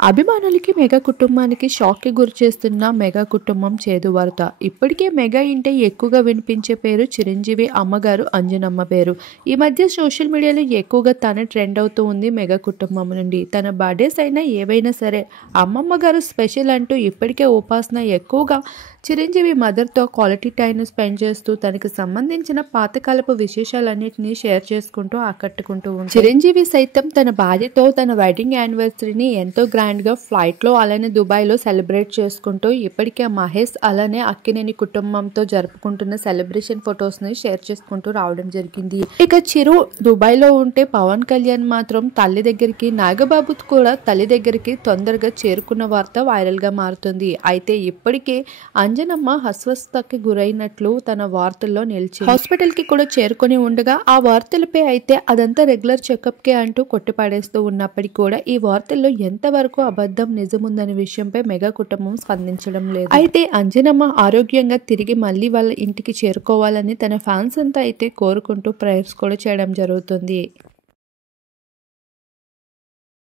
అభిమానులకి మెగా కుటుంబానికి షాక్‌కి గురిచేస్తున్న మెగా కుటుంబం చేదు వార్త. ఇప్పటికే మెగా ఇంటే ఎక్కువగా వినిపించే పేరు చిరంజీవి అమ్మగారు అంజనమ్మ పేరు. ఈ మధ్య సోషల్ మీడియాలో ఎక్కువగా తనే ట్రెండ్ అవుతూ ఉంది మెగా కుటుంబం నుండి. తన బర్త్‌డేస్ అయినా ఏవైనా సరే అమ్మమ్మ గారు స్పెషల్ అంటూ ఇప్పటికే ఉపాసన ఎక్కువగా చిరంజీవి మదర్‌తో క్వాలిటీ టైమ్‌ని స్పెండ్ చేస్తూ తనకి సంబంధించిన పాతకాలపు విశేషాలన్నిటిని షేర్ చేసుకుంటూ ఆకట్టుకుంటూ ఉంది. చిరంజీవి సైతం తన భార్యతో తన వెడ్డింగ్ యానివర్సరీని ఎంతో గ్రాండ్‌గా ఫ్లైట్‌లో అలానే దుబాయ్‌లో సెలబ్రేట్ చేసుకుంటూ ఇప్పటికే మహేష్ అలానే అక్కినేని కుటుంబంతో జరుపుకుంటున్న సెలబ్రేషన్ ఫొటోస్‌ని షేర్ చేసుకుంటూ రావడం జరిగింది. ఇక చిరు దుబాయ్‌లో ఉంటే పవన్ కళ్యాణ్ మాత్రం తల్లి దగ్గరికి, నాగబాబు కూడా తల్లి దగ్గరికి తొందరగా చేరుకున్న వార్త వైరల్‌గా మారుతుంది. అయితే ఇప్పటికే అంజనమ్మ అస్వస్థతకి గురైనట్లు తన వార్తల్లో నిలిచింది. హాస్పిటల్‌కి కూడా చేరుకొని ఉండగా ఆ వార్తలపై అయితే అదంతా రెగ్యులర్ చెకప్‌కే అంటూ కొట్టిపడేస్తూ ఉన్నప్పటికీ కూడా ఈ వార్తల్లో ఎంతవరకు అబద్ధం నిజముందనే విషయంపై మెగా కుటుంబం స్పందించడం లేదు. అయితే అంజనమ్మ ఆరోగ్యంగా తిరిగి మళ్ళీ వాళ్ళ ఇంటికి చేరుకోవాలని తన ఫ్యాన్స్ అంతా అయితే కోరుకుంటూ ప్రేయర్స్ కూడా చేయడం జరుగుతుంది.